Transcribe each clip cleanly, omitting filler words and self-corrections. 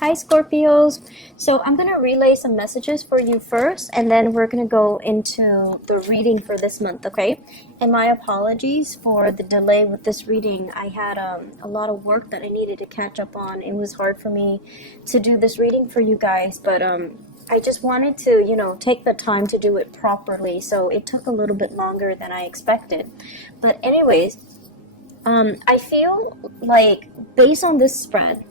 Hi, Scorpios. So I'm going to relay some messages for you first, and then we're going to go into the reading for this month, okay? And my apologies for the delay with this reading. I had a lot of work that I needed to catch up on. It was hard for me to do this reading for you guys, but I just wanted to, take the time to do it properly. So it took a little bit longer than I expected. But anyways, I feel like based on this spread,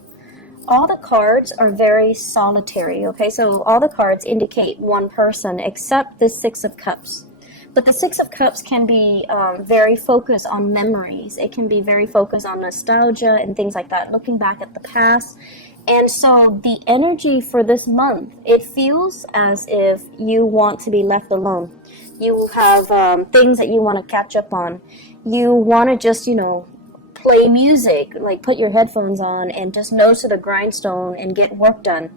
all the cards are very solitary, okay? So all the cards indicate one person except the Six of Cups. But the Six of Cups can be very focused on memories. It can be very focused on nostalgia and things like that, looking back at the past. And so the energy for this month, it feels as if you want to be left alone. You have things that you want to catch up on. You want to just, play music, like put your headphones on and just nose to the grindstone and get work done.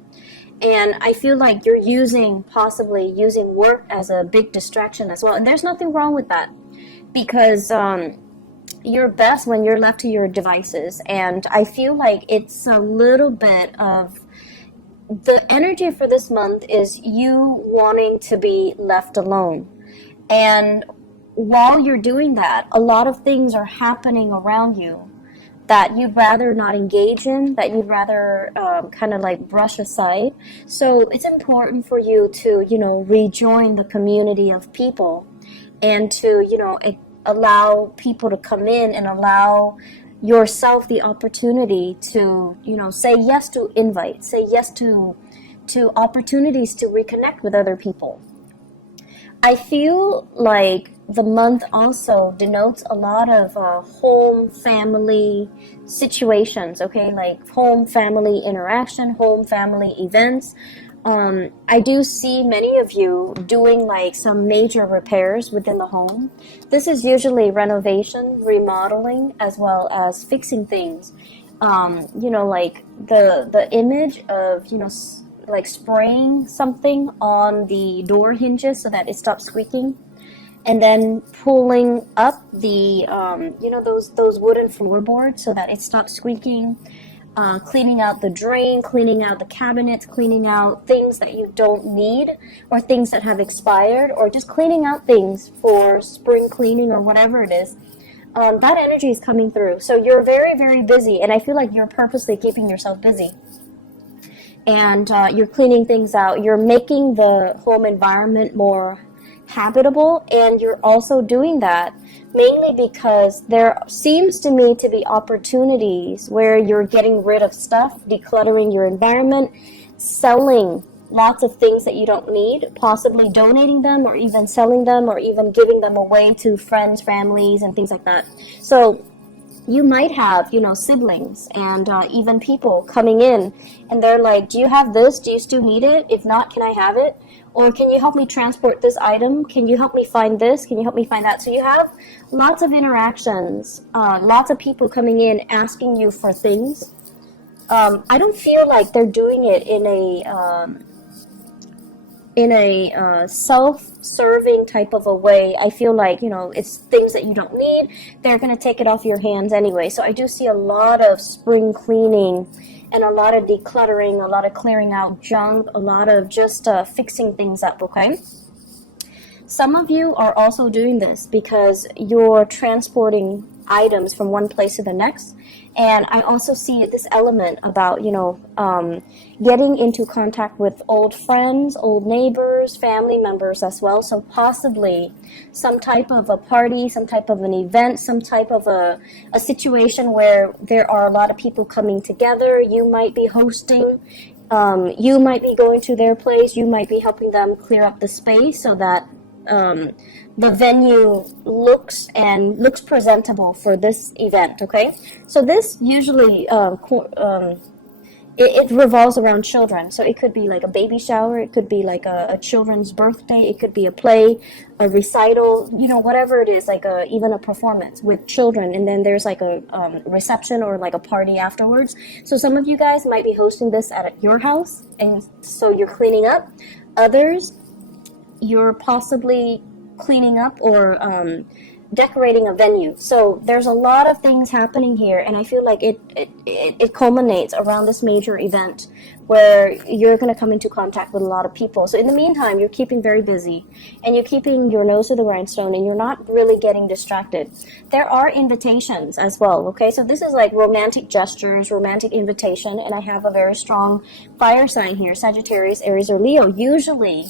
And I feel like you're possibly using work as a big distraction as well. And there's nothing wrong with that because you're best when you're left to your devices. And I feel like it's a little bit of the energy for this month is you wanting to be left alone. And while you're doing that, a lot of things are happening around you that you'd rather not engage in, that you'd rather kind of like brush aside. So it's important for you to, rejoin the community of people and to, allow people to come in and allow yourself the opportunity to, say yes to invites, say yes to opportunities to reconnect with other people. I feel like the month also denotes a lot of home family situations, okay, like home family interaction, home family events. I do see many of you doing like some major repairs within the home. This is usually renovation, remodeling, as well as fixing things. Like the image of, like spraying something on the door hinges so that it stops squeaking, and then pulling up the those wooden floorboards so that it stops squeaking, cleaning out the drain, cleaning out the cabinets, cleaning out things that you don't need or things that have expired, or just cleaning out things for spring cleaning or whatever it is. That energy is coming through. So you're very, very busy, and I feel like you're purposely keeping yourself busy. And you're cleaning things out. You're making the home environment more habitable, and you're also doing that mainly because there seems to me to be opportunities where you're getting rid of stuff, decluttering your environment, selling lots of things that you don't need, possibly donating them or even selling them or even giving them away to friends, families, and things like that. So you might have, siblings and even people coming in, and they're like, do you have this? Do you still need it? If not, can I have it? Or can you help me transport this item? Can you help me find this? Can you help me find that? So you have lots of interactions, lots of people coming in asking you for things. I don't feel like they're doing it in a self-serving type of a way. I feel like, it's things that you don't need. They're going to take it off your hands anyway. So I do see a lot of spring cleaning and a lot of decluttering, a lot of clearing out junk, a lot of just fixing things up, okay? Some of you are also doing this because you're transporting items from one place to the next. And I also see this element about, getting into contact with old friends, old neighbors, family members as well. So possibly some type of a party, some type of an event, some type of a situation where there are a lot of people coming together. You might be hosting, you might be going to their place, you might be helping them clear up the space so that the venue looks presentable for this event, okay? So this usually it revolves around children. So it could be like a baby shower, it could be like a children's birthday, it could be a play, a recital, whatever it is, like even a performance with children, and then there's like a reception or like a party afterwards. So some of you guys might be hosting this at your house, and so you're cleaning up. Others, you're possibly cleaning up or decorating a venue. So there's a lot of things happening here, and I feel like it culminates around this major event where you're going to come into contact with a lot of people. So in the meantime, you're keeping very busy, and you're keeping your nose to the grindstone, and you're not really getting distracted. There are invitations as well, okay? So this is like romantic gestures, romantic invitation, and I have a very strong fire sign here, Sagittarius, Aries, or Leo. Usually,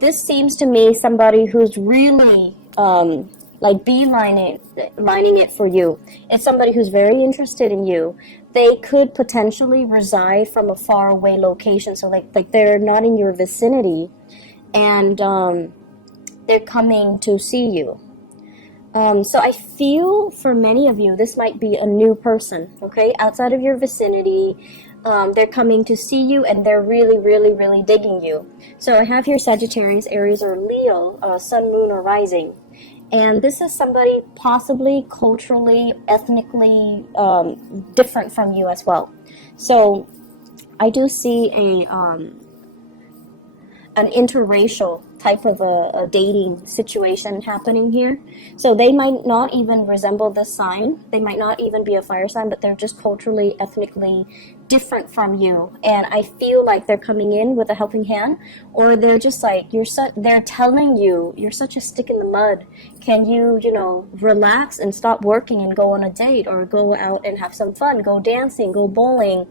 this seems to me somebody who's really like lining it for you. It's somebody who's very interested in you. They could potentially reside from a far away location, so like they're not in your vicinity, and they're coming to see you. So I feel for many of you, this might be a new person, okay, outside of your vicinity. They're coming to see you, and they're really, really, really digging you. So I have here Sagittarius, Aries, or Leo, Sun, Moon, or Rising. And this is somebody possibly culturally, ethnically different from you as well. So I do see an interracial type of a dating situation happening here. So they might not even resemble this sign. They might not even be a fire sign, but they're just culturally, ethnically different from you. And I feel like they're coming in with a helping hand, or they're just like, they're telling you, you're such a stick in the mud. Can you, relax and stop working and go on a date, or go out and have some fun, go dancing, go bowling,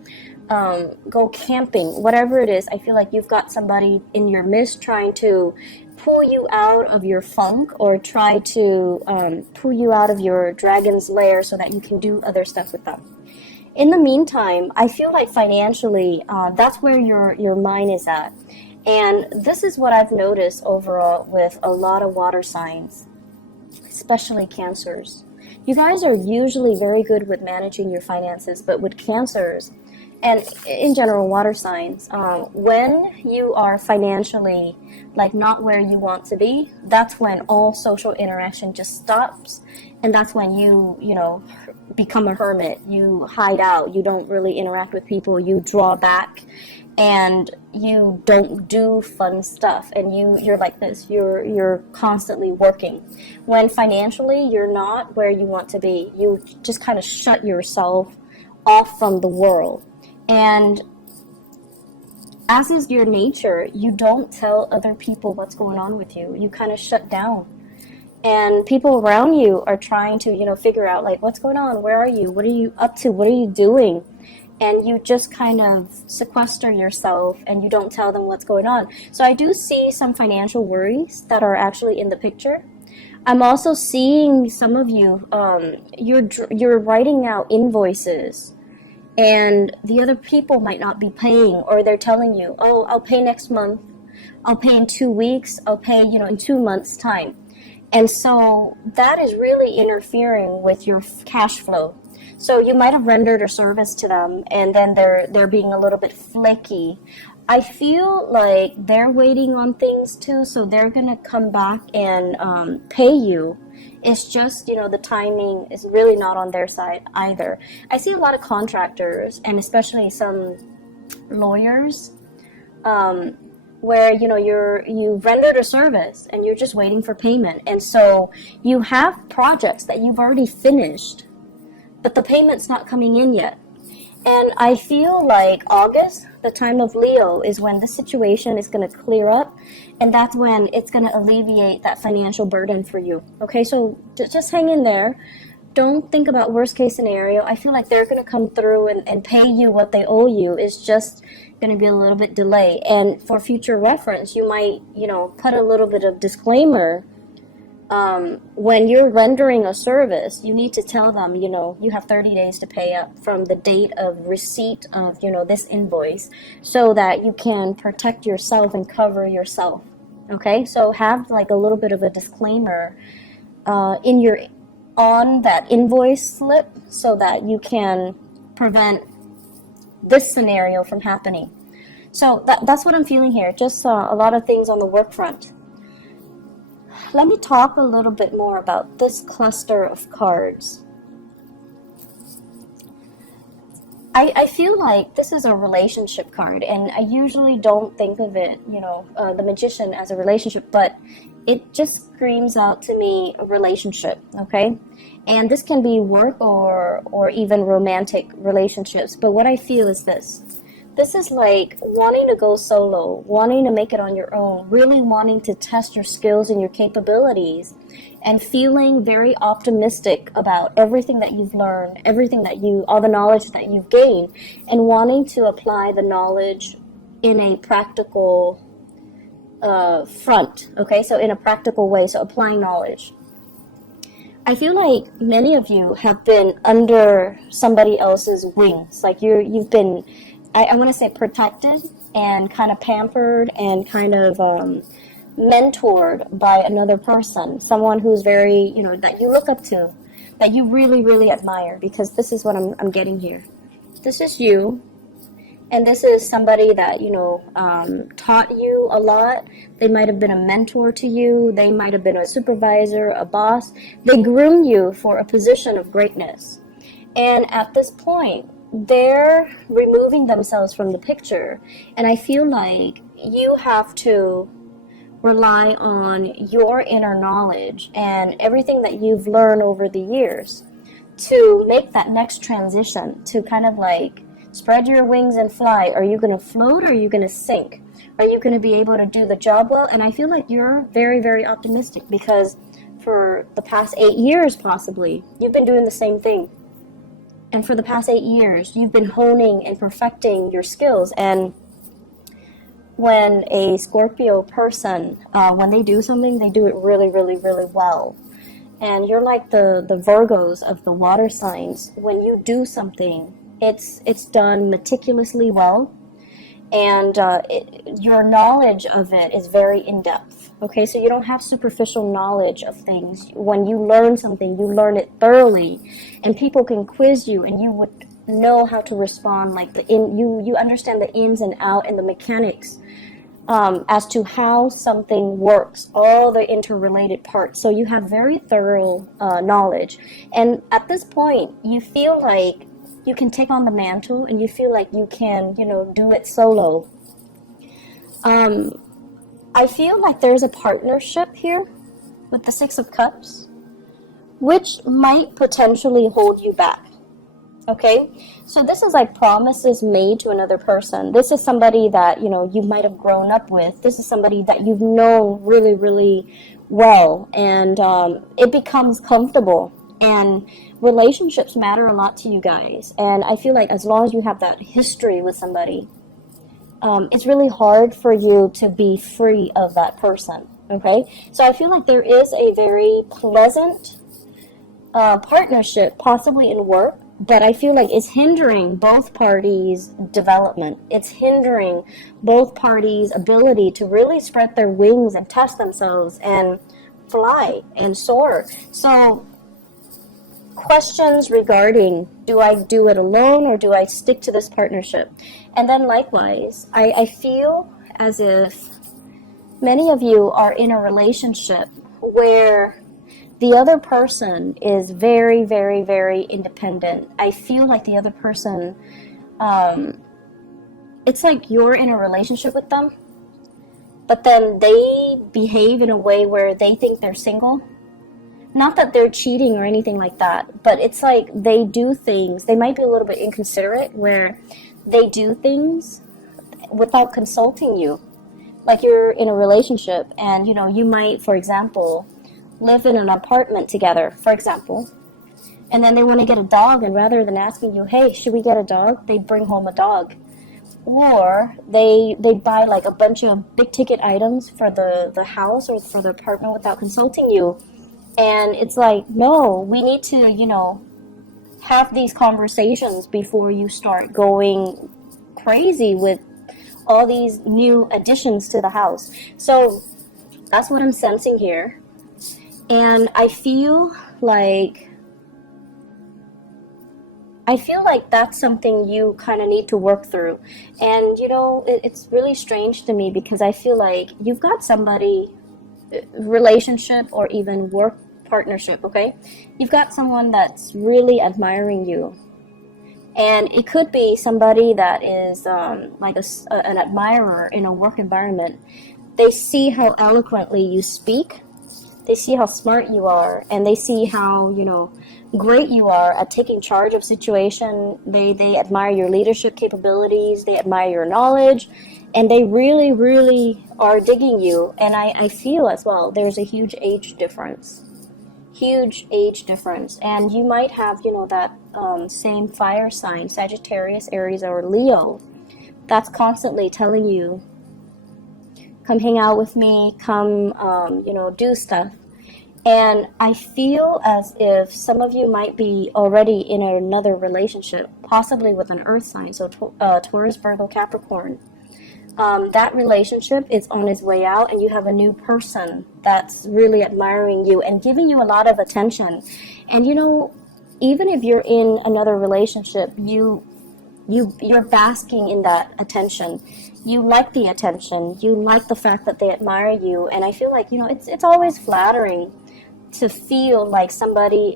go camping, whatever it is. I feel like you've got somebody in your midst trying to pull you out of your funk, or try to pull you out of your dragon's lair so that you can do other stuff with them. In the meantime, I feel like financially, that's where your mind is at. And this is what I've noticed overall with a lot of water signs, especially Cancers. You guys are usually very good with managing your finances, but with Cancers, and in general water signs, when you are financially like not where you want to be, that's when all social interaction just stops, and that's when you become a hermit. You hide out, you don't really interact with people, you draw back, and you don't do fun stuff, and you're like this, you're constantly working. When financially you're not where you want to be, you just kind of shut yourself off from the world. And as is your nature, you don't tell other people what's going on with you. You kind of shut down. And people around you are trying to, figure out, like, what's going on? Where are you? What are you up to? What are you doing? And you just kind of sequester yourself, and you don't tell them what's going on. So I do see some financial worries that are actually in the picture. I'm also seeing some of you, you're writing out invoices, and the other people might not be paying, or they're telling you, oh, I'll pay next month, I'll pay in 2 weeks, I'll pay, in 2 months' time. And so that is really interfering with your cash flow. So you might have rendered a service to them, and then they're being a little bit flaky. I feel like they're waiting on things too, so they're gonna come back and pay you. It's just, the timing is really not on their side either. I see a lot of contractors, and especially some lawyers, where, you rendered a service and you're just waiting for payment. And so you have projects that you've already finished, but the payment's not coming in yet. And I feel like August, the time of Leo, is when the situation is going to clear up, and that's when it's going to alleviate that financial burden for you. Okay, so just hang in there. Don't think about worst case scenario. I feel like they're going to come through and pay you what they owe you. It's just going to be a little bit delayed. And for future reference, you might, put a little bit of disclaimer. When you're rendering a service, you need to tell them, you have 30 days to pay up from the date of receipt of, this invoice, so that you can protect yourself and cover yourself. Okay, so have like a little bit of a disclaimer on that invoice slip, so that you can prevent this scenario from happening. So that's what I'm feeling here. Just a lot of things on the work front. Let me talk a little bit more about this cluster of cards. I feel like this is a relationship card, and I usually don't think of it, the Magician, as a relationship, but it just screams out to me a relationship, okay? And this can be work or even romantic relationships. But what I feel is this. This is like wanting to go solo, wanting to make it on your own, really wanting to test your skills and your capabilities, and feeling very optimistic about everything that you've learned, all the knowledge that you've gained, and wanting to apply the knowledge in a practical front, okay? So in a practical way, so applying knowledge. I feel like many of you have been under somebody else's wings. Like you've been, I want to say protected and kind of pampered and kind of mentored by another person, someone who's very, that you look up to, that you really, really admire, because this is what I'm getting here. This is you. And this is somebody that, taught you a lot. They might have been a mentor to you. They might have been a supervisor, a boss. They groom you for a position of greatness. And at this point, they're removing themselves from the picture. And I feel like you have to rely on your inner knowledge and everything that you've learned over the years to make that next transition, to kind of like spread your wings and fly. Are you going to float or are you going to sink? Are you going to be able to do the job well? And I feel like you're very, very optimistic, because for the past 8 years, possibly, you've been doing the same thing. And for the past 8 years, you've been honing and perfecting your skills. And when a Scorpio person, when they do something, they do it really, really, really well. And you're like the Virgos of the water signs. When you do something, it's done meticulously well, and your knowledge of it is very in-depth, okay? So you don't have superficial knowledge of things. When you learn something, you learn it thoroughly, and people can quiz you, and you would know how to respond, like you understand the ins and out and the mechanics as to how something works, all the interrelated parts. So you have very thorough knowledge, and at this point, you feel like you can take on the mantle, and you feel like you can, do it solo. I feel like there's a partnership here with the Six of Cups, which might potentially hold you back. Okay? So this is like promises made to another person. This is somebody that, you might have grown up with. This is somebody that you've known really, really well, and it becomes comfortable. And relationships matter a lot to you guys. And I feel like as long as you have that history with somebody, it's really hard for you to be free of that person. Okay? So I feel like there is a very pleasant partnership, possibly in work, but I feel like it's hindering both parties' development. It's hindering both parties' ability to really spread their wings and test themselves and fly and soar. So questions regarding, do I do it alone or do I stick to this partnership? And then likewise, I feel as if many of you are in a relationship where the other person is very, very, very independent. I feel like the other person, it's like you're in a relationship with them, but then they behave in a way where they think they're single. Not that they're cheating or anything like that, but it's like they do things, they might be a little bit inconsiderate, where they do things without consulting you. Like you're in a relationship and, you might, for example, live in an apartment together, for example, and then they want to get a dog, and rather than asking you, hey, should we get a dog, they bring home a dog. Or they buy like a bunch of big ticket items for the house or for the apartment without consulting you. And it's like, no, we need to, have these conversations before you start going crazy with all these new additions to the house. So that's what I'm sensing here. And I feel like that's something you kind of need to work through. And, it's really strange to me, because I feel like you've got somebody, relationship or even work partnership, okay? You've got someone that's really admiring you. And it could be somebody that is like an admirer in a work environment. They see how eloquently you speak. They see how smart you are, and they see how, great you are at taking charge of situation. They admire your leadership capabilities. They admire your knowledge, and they really, really are digging you. And I feel as well there's a huge age difference. Huge age difference. And you might have, that same fire sign, Sagittarius, Aries, or Leo, that's constantly telling you, come hang out with me, come, do stuff. And I feel as if some of you might be already in another relationship, possibly with an earth sign, so Taurus, Virgo, Capricorn. That relationship is on its way out, and you have a new person that's really admiring you and giving you a lot of attention. And even if you're in another relationship, you're basking in that attention. You like the attention. You like the fact that they admire you. And I feel like, it's always flattering to feel like somebody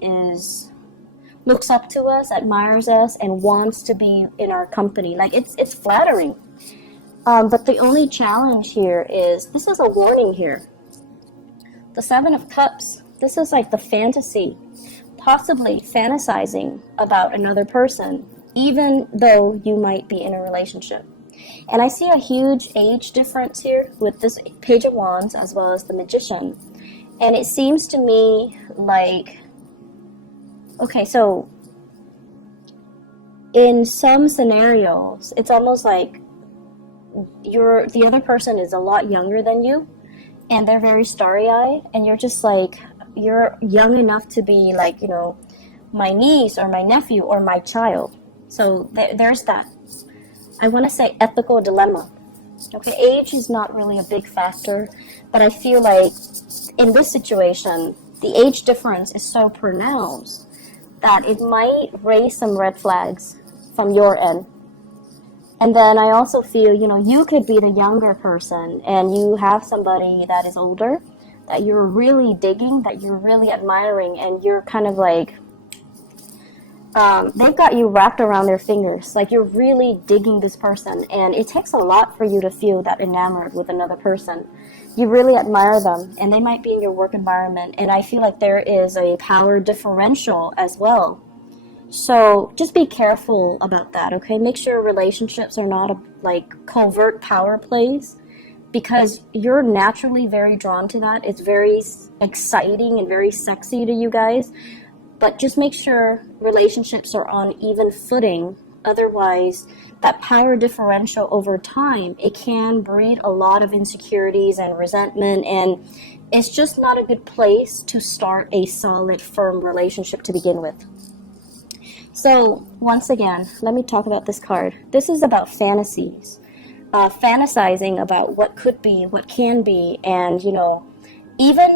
looks up to us, admires us, and wants to be in our company. Like, it's flattering. But the only challenge here is, this is a warning here. The Seven of Cups, this is like the fantasy, possibly fantasizing about another person, even though you might be in a relationship. And I see a huge age difference here with this Page of Wands as well as the Magician. And it seems to me like, okay, so in some scenarios, it's almost like the other person is a lot younger than you, and they're very starry-eyed, and you're just like, you're young enough to be like, my niece or my nephew or my child. So there's that. I want to say ethical dilemma. Okay, age is not really a big factor, but I feel like in this situation, the age difference is so pronounced that it might raise some red flags from your end. And then I also feel, you could be the younger person and you have somebody that is older that you're really digging, that you're really admiring, and you're kind of like, they've got you wrapped around their fingers. Like, you're really digging this person, and it takes a lot for you to feel that enamored with another person. You really admire them, and they might be in your work environment, and I feel like there is a power differential as well. So just be careful about that, okay? Make sure relationships are not covert power plays, because you're naturally very drawn to that. It's very exciting and very sexy to you guys. But just make sure relationships are on even footing. Otherwise, that power differential over time, it can breed a lot of insecurities and resentment, and it's just not a good place to start a solid, firm relationship to begin with. So, once again, let me talk about this card. This is about fantasies. Fantasizing about what could be, what can be, and, even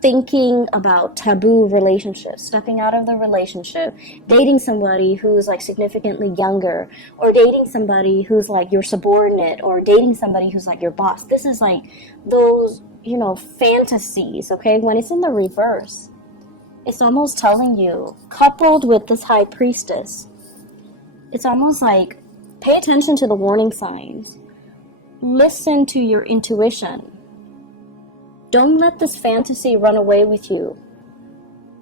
thinking about taboo relationships, stepping out of the relationship, dating somebody who's significantly younger, or dating somebody who's your subordinate, or dating somebody who's your boss. This is those, fantasies, okay? When it's in the reverse, it's almost telling you, coupled with this High Priestess, it's almost like, pay attention to the warning signs. Listen to your intuition. Don't let this fantasy run away with you.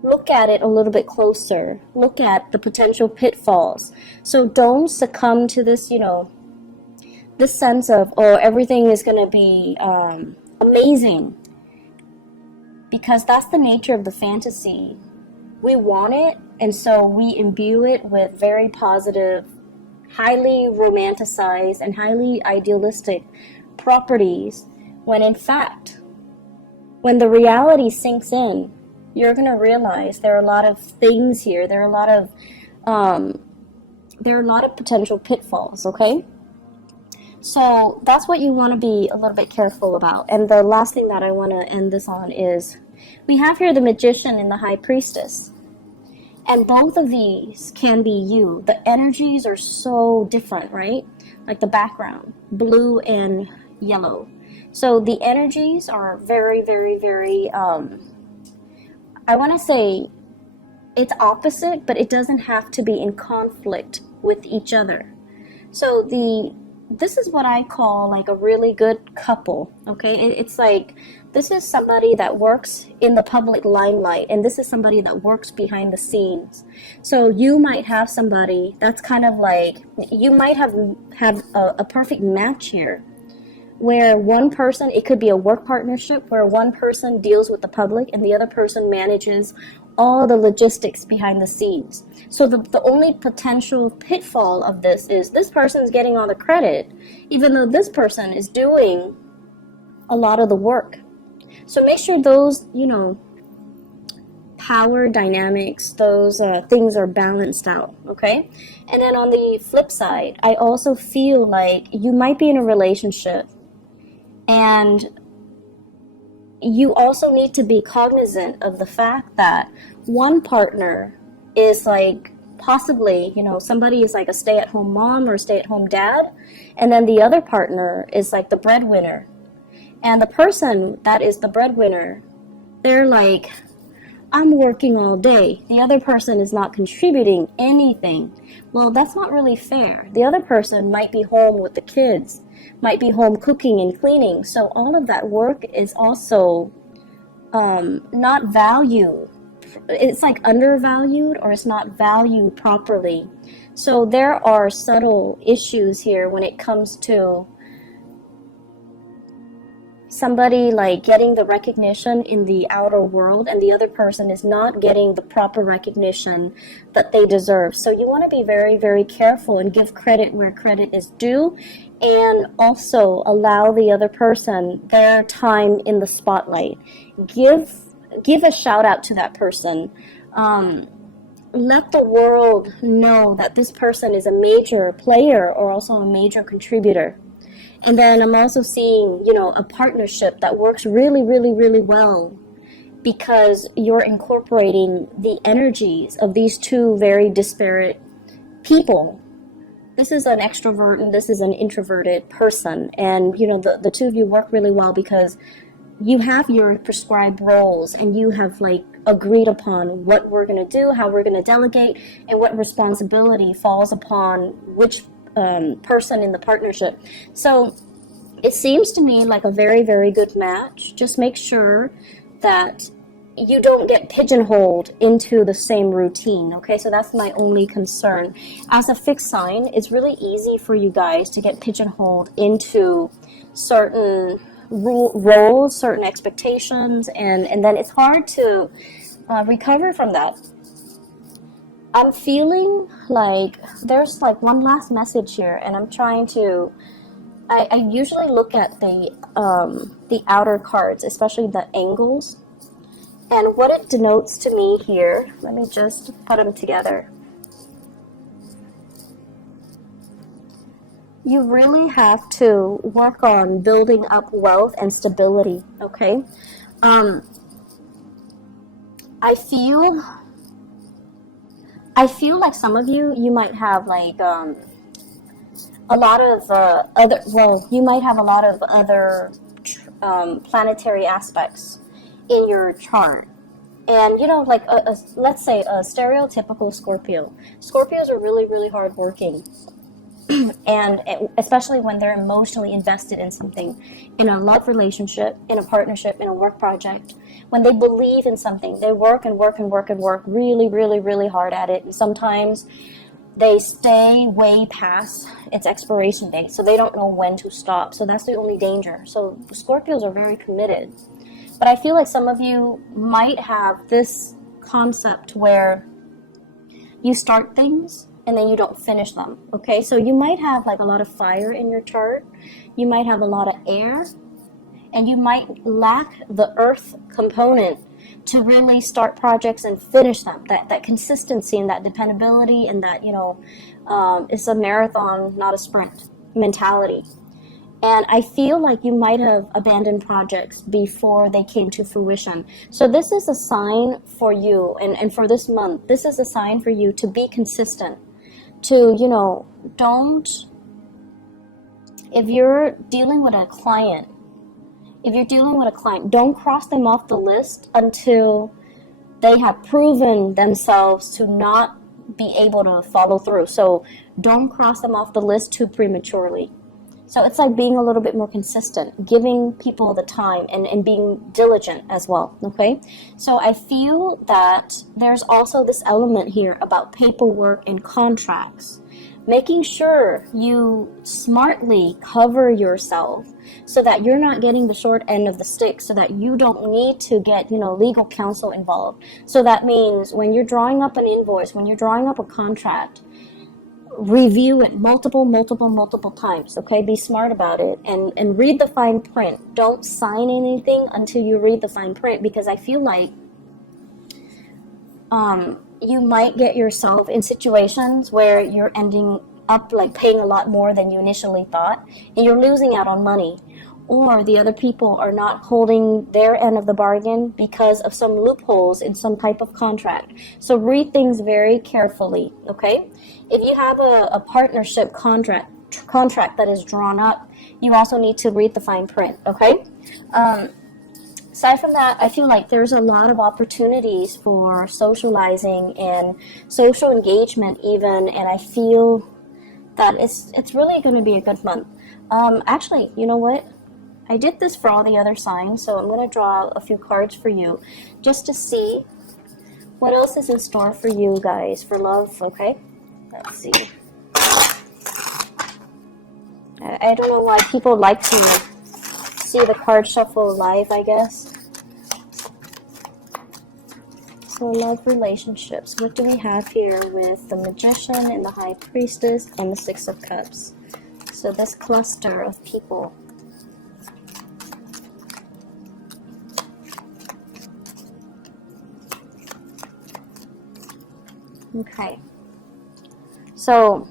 Look at it a little bit closer. Look at the potential pitfalls. So don't succumb to this, this sense of, everything is going to be amazing. Because that's the nature of the fantasy. We want it, and so we imbue it with very positive, highly romanticized, and highly idealistic properties, when in fact, when the reality sinks in, you're going to realize there are a lot of things here. There are a lot of potential pitfalls, okay? So that's what you want to be a little bit careful about. And the last thing that I want to end this on is, we have here the Magician and the High Priestess. And both of these can be you. The energies are so different, right? Like the background, blue and yellow. So the energies are very, very, very, I want to say it's opposite, but it doesn't have to be in conflict with each other. So the this is what I call like a really good couple, okay? It's like this is somebody that works in the public limelight, and this is somebody that works behind the scenes. So you might have somebody that's kind of like, you might have a perfect match here, where one person, it could be a work partnership where one person deals with the public and the other person manages all the logistics behind the scenes. So the only potential pitfall of this person is getting all the credit, even though this person is doing a lot of the work. So make sure those, power dynamics, those things are balanced out, okay? And then on the flip side, I also feel like you might be in a relationship, and you also need to be cognizant of the fact that one partner is like possibly, somebody is like a stay-at-home mom or stay-at-home dad, and then the other partner is like the breadwinner. And the person that is the breadwinner, they're like, I'm working all day. The other person is not contributing anything. Well, that's not really fair. The other person might be home with the kids, might be home cooking and cleaning. So all of that work is also not valued. It's like undervalued, or it's not valued properly. So there are subtle issues here when it comes to somebody like getting the recognition in the outer world, and the other person is not getting the proper recognition that they deserve. So you want to be very, very careful and give credit where credit is due, and also allow the other person their time in the spotlight. Give a shout out to that person. Let the world know that this person is a major player or also a major contributor. And then I'm also seeing, a partnership that works really, really, really well, because you're incorporating the energies of these two very disparate people. This is an extrovert and this is an introverted person. And, the two of you work really well because you have your prescribed roles, and you have like agreed upon what we're going to do, how we're going to delegate, and what responsibility falls upon which person in the partnership. So it seems to me like a very, very good match. Just make sure that you don't get pigeonholed into the same routine, okay? So that's my only concern. As a fixed sign, it's really easy for you guys to get pigeonholed into certain roles, certain expectations, and then it's hard to recover from that. I'm feeling like there's like one last message here, and I'm trying to, I usually look at the outer cards, especially the angles, and what it denotes to me here, let me just put them together. You really have to work on building up wealth and stability, okay? I feel like some of you might have like a lot of you might have a lot of other planetary aspects in your chart. And, like, let's say a stereotypical Scorpio. Scorpios are really, really hardworking. And especially when they're emotionally invested in something, in a love relationship, in a partnership, in a work project. When they believe in something, they work and work and work and work really, really, really hard at it. And sometimes they stay way past its expiration date, so they don't know when to stop. So that's the only danger. So Scorpios are very committed. But I feel like some of you might have this concept where you start things and then you don't finish them, okay? So you might have like a lot of fire in your chart. You might have a lot of air, and you might lack the earth component to really start projects and finish them. That consistency and that dependability, and that, it's a marathon, not a sprint mentality. And I feel like you might have abandoned projects before they came to fruition. So this is a sign for you, and for this month, this is a sign for you to be consistent. To, if you're dealing with a client, don't cross them off the list until they have proven themselves to not be able to follow through. So don't cross them off the list too prematurely. So it's like being a little bit more consistent, giving people the time and being diligent as well, okay? So I feel that there's also this element here about paperwork and contracts. Making sure you smartly cover yourself so that you're not getting the short end of the stick, so that you don't need to get, legal counsel involved. So that means when you're drawing up an invoice, when you're drawing up a contract, review it multiple times, okay? Be smart about it and read the fine print. Don't sign anything until you read the fine print, because I feel like you might get yourself in situations where you're ending up like paying a lot more than you initially thought, and you're losing out on money, or the other people are not holding their end of the bargain because of some loopholes in some type of contract. So read things very carefully, okay? If you have a partnership contract that is drawn up, you also need to read the fine print, okay? Aside from that, I feel like there's a lot of opportunities for socializing and social engagement even, and I feel that it's really going to be a good month. Actually, you know what? I did this for all the other signs, so I'm going to draw a few cards for you just to see what else is in store for you guys for love, okay? Let's see. I don't know why people like to see the card shuffle live, I guess. So love, relationships. What do we have here with the Magician and the High Priestess and the Six of Cups? So this cluster of people. Okay. So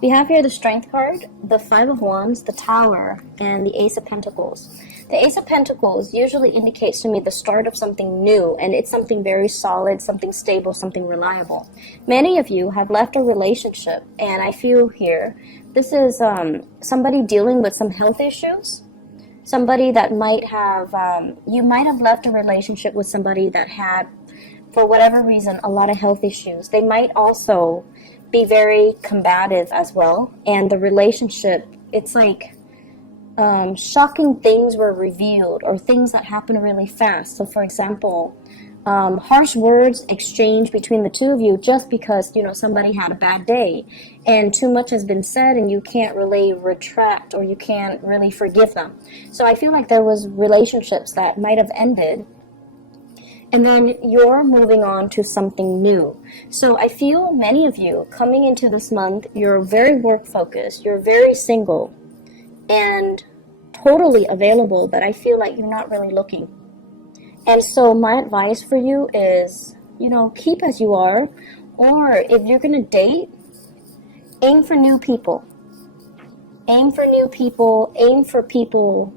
we have here the Strength card, the Five of Wands, the Tower, and the Ace of Pentacles. The Ace of Pentacles usually indicates to me the start of something new, and it's something very solid, something stable, something reliable. Many of you have left a relationship, and I feel here this is somebody dealing with some health issues. Somebody that might have, you might have left a relationship with somebody that had, for whatever reason, a lot of health issues. They might also be very combative as well, and the relationship, it's like shocking things were revealed, or things that happen really fast. So for example, harsh words exchanged between the two of you just because somebody had a bad day and too much has been said and you can't really retract, or you can't really forgive them. So I feel like there was relationships that might have ended, and then you're moving on to something new. So I feel many of you coming into this month, you're very work focused, you're very single and totally available, but I feel like you're not really looking. And so my advice for you is, keep as you are, or if you're going to date, aim for new people. Aim for new people, aim for people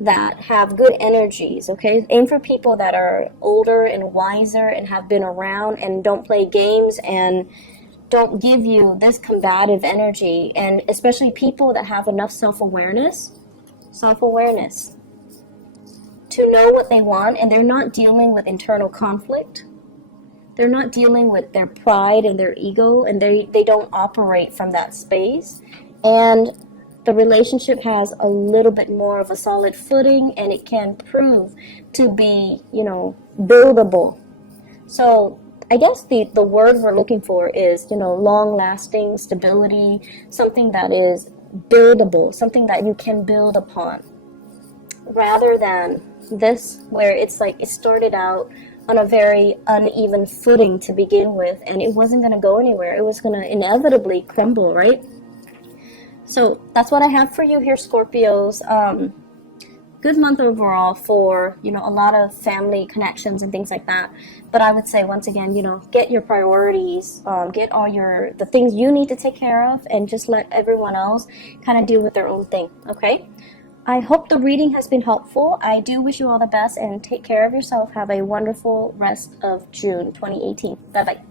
that have good energies, okay? Aim for people that are older and wiser and have been around and don't play games and don't give you this combative energy, and especially people that have enough self-awareness to know what they want, and they're not dealing with internal conflict. They're not dealing with their pride and their ego, and they don't operate from that space. And the relationship has a little bit more of a solid footing, and it can prove to be, buildable. So I guess the word we're looking for is, long-lasting stability, something that is buildable, something that you can build upon, rather than this where it's like it started out on a very uneven footing to begin with, and it wasn't going to go anywhere. It was going to inevitably crumble, right? So that's what I have for you here, Scorpios. Good month overall for, a lot of family connections and things like that. But I would say, once again, get your priorities, get all the things you need to take care of, and just let everyone else kind of deal with their own thing, okay? I hope the reading has been helpful. I do wish you all the best, and take care of yourself. Have a wonderful rest of June 2018. Bye-bye.